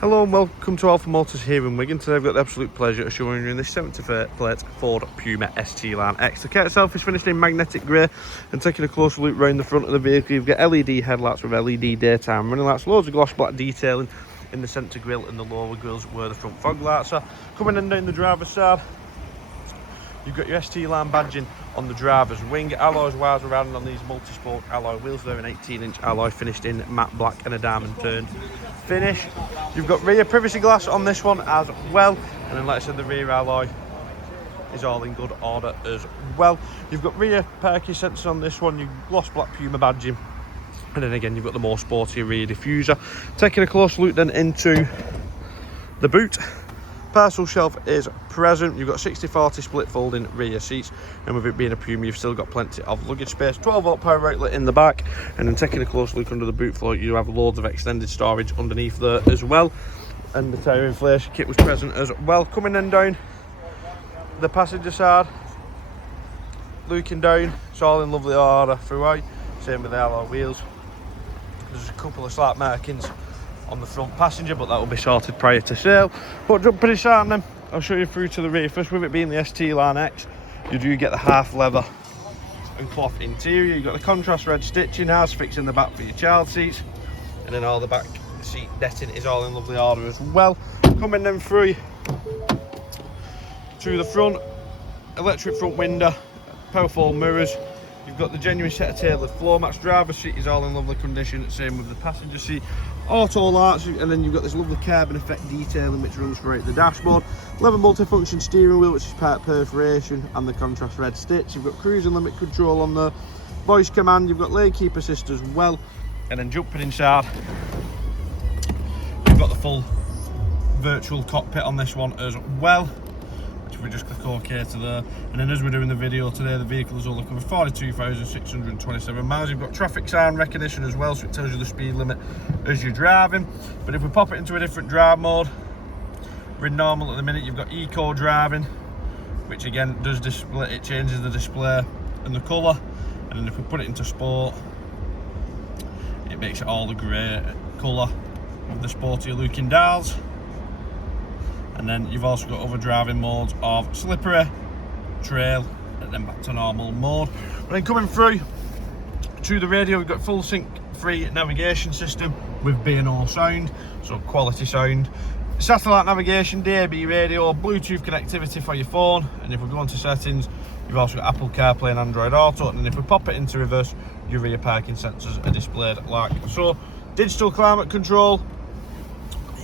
Hello and welcome to Alpha Motors here in Wigan. Today I've got the absolute pleasure of showing you this 70th plate Ford Puma ST Line X. The kit itself is finished in magnetic grey, and taking a closer look round the front of the vehicle, you've got LED headlights with LED daytime running lights, loads of gloss black detailing in the centre grille and the lower grills where the front fog lights are. Coming in down the driver's side, you've got your ST Line badging on the driver's wing. Alloys wise, we're adding on these multi-spoke alloy wheels. They're an 18-inch alloy finished in matte black and a diamond turned finish. You've got rear privacy glass on this one as well, and then like I said, the rear alloy is all in good order as well. You've got rear parking sensors on this one, your gloss black Puma badging, and then again you've got the more sporty rear diffuser. Taking a close look then into the boot, parcel shelf is present. You've got 60/40 split folding rear seats, and with it being a Puma, you've still got plenty of luggage space. 12-volt power outlet in the back, and then taking a close look under the boot floor, you have loads of extended storage underneath there as well. And the tyre inflation kit was present as well. Coming in down the passenger side, looking down, it's all in lovely order throughout. Same with the alloy wheels. There's a couple of slight markings on the front passenger, but that will be sorted prior to sale. But jumping inside then, I'll show you through to the rear. First, with it being the ST Line X, you do get the half leather and cloth interior. You've got the contrast red stitching house fixed in the back for your child seats, and then all the back seat netting is all in lovely order as well. Coming then through to the front, electric front window, powerful mirrors. You've got the genuine set of tailored floor mats. Driver's seat is all in lovely condition, same with the passenger seat. Auto lights, and then you've got this lovely carbon effect detailing which runs throughout the dashboard. Leather multifunction steering wheel, which is part perforation, and the contrast red stitch. You've got cruise and limit control on the voice command. You've got lane keep assist as well. And then jumping inside, you've got the full virtual cockpit on this one as well. We just click OK to there, and then as we're doing the video today, the vehicle is all covered 42,627 miles. You've got traffic sign recognition as well, so it tells you the speed limit as you're driving. But if we pop it into a different drive mode, we're in normal at the minute. You've got eco driving, which again does display, it changes the display and the colour. And then if we put it into sport, it makes it all the grey colour with the sportier looking dials. And then you've also got other driving modes of slippery, trail, and then back to normal mode. And then coming through to the radio, we've got full sync free navigation system with B&O sound, so quality sound. Satellite navigation, DAB radio, Bluetooth connectivity for your phone. And if we go on to settings, you've also got Apple CarPlay and Android Auto. And then if we pop it into reverse, your rear parking sensors are displayed like so. Digital climate control,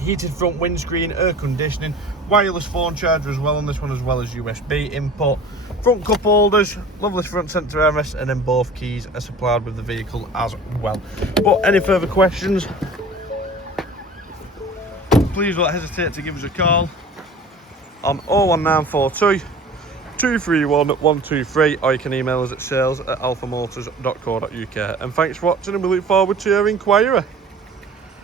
heated front windscreen, air conditioning, wireless phone charger as well on this one, as well as USB input, front cup holders, lovely front centre armrest, and then both keys are supplied with the vehicle as well. But any further questions, please don't hesitate to give us a call on 01942 231 123, or you can email us at sales@alphamotors.co.uk. And thanks for watching, and we look forward to your inquiry.